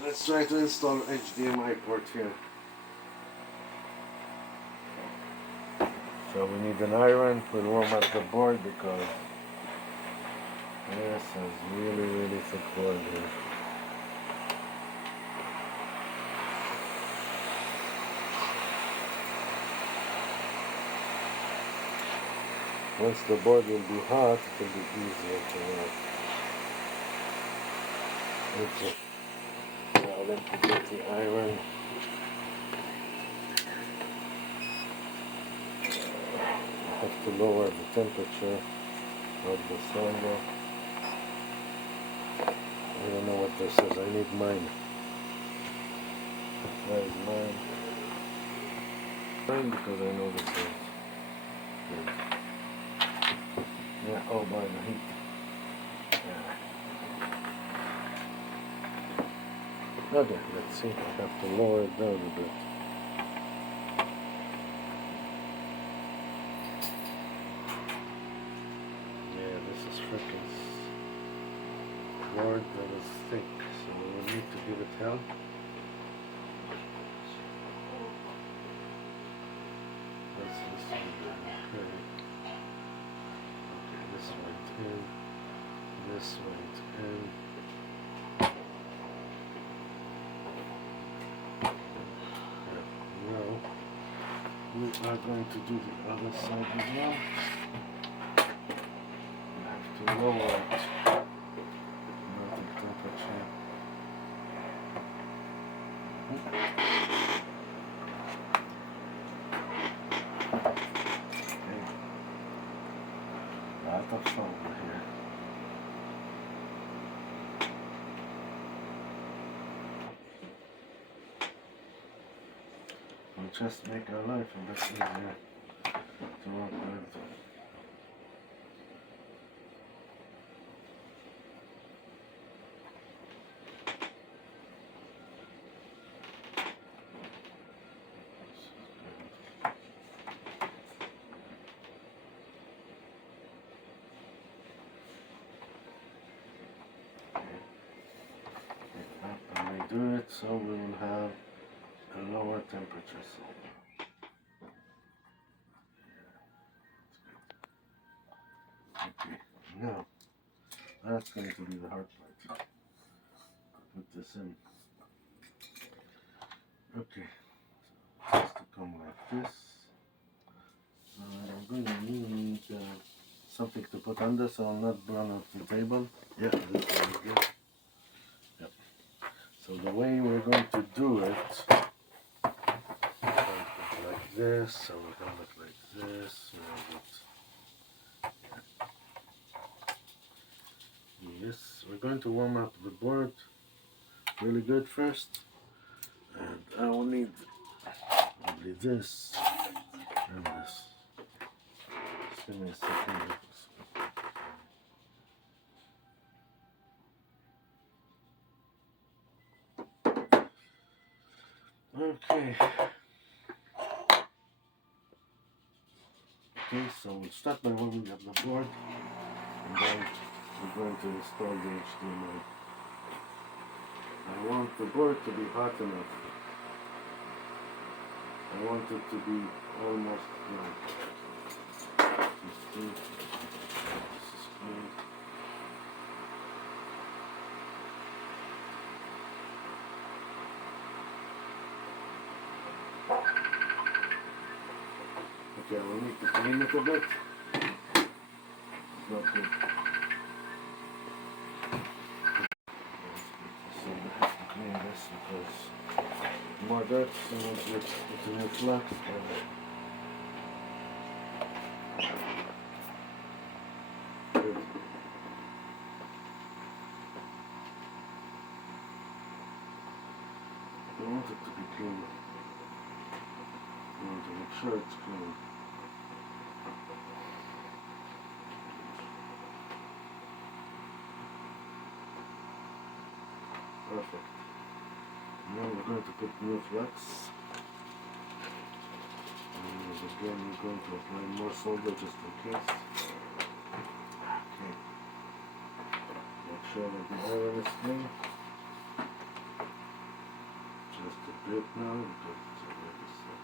Let's try to install HDMI port here. So we need an iron. We'll warm up the board because this is really thick board here. Once the board will be hot, it will be easier to work. Okay. Now let me get the iron. I have to lower the temperature of the cylinder. I don't know what this is. I need mine. Where is mine? Mine because I know this is good. Yeah, oh, by the heat. Yeah. Okay, let's see. I have to lower it down a bit. Yeah, this is freaking board that is thick, so we will need to give it help. That's this one. Okay. Okay, this went in. This went in. We are going to do the other side as well. We have to lower it. Melting temperature. Okay. Lot of solder here. We'll just make our life a bit easier to work with. And we do it so we will have a lower temperature. Okay, now that's going to be the hard part. Put this in. Okay, so it has to come like this. I'm going to need something to put under so I'll not burn up the table. Yeah, this one is good. Yep. So the way we're going to do it, like this, so we have it like this. Yes, we're going to warm up the board really good first, and I will need only this and this. Just give me a second. Okay. Okay, so we'll start by warming up the board, and then we're going to install the HDMI. I want the board to be hot enough. I want it to be almost done. This is good. Okay, I will need to clean it a bit. It's not good. So I have to clean this because more dirt, so once it's a new flux. Good. I want it to be clean. I want to make sure it's clean. Perfect. Now we're going to put new flux. And again, we're going to apply more solder just in case. Okay. Make sure that the iron is clean. straight now because it's already set.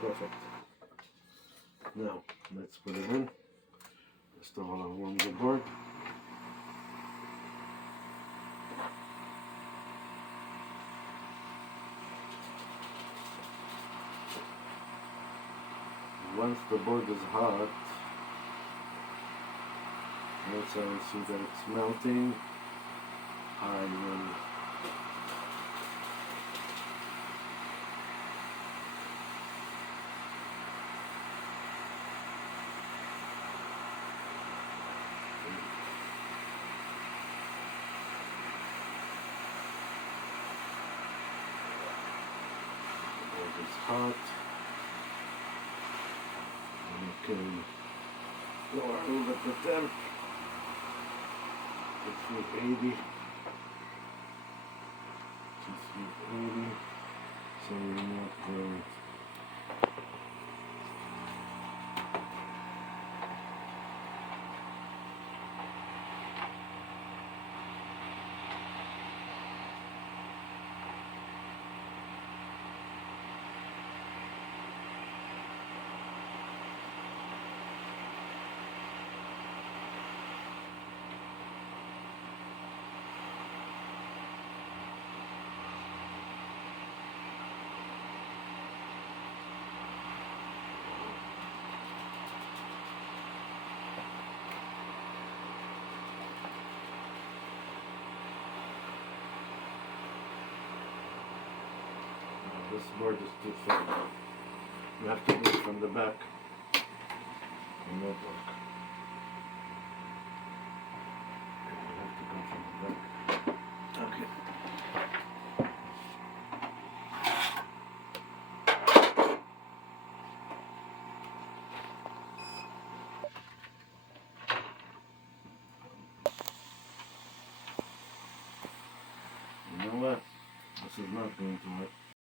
Perfect. Now let's put it in. Still want to warm the board. Once the board is hot, once I see that it's melting, I will the board is hot. And you can lower a little bit the temp to 380. To 380. So you're not going. This board is too thin. You have to do it from the back. It won't work. You have to go from the back. Okay. You know what? This is not going to work.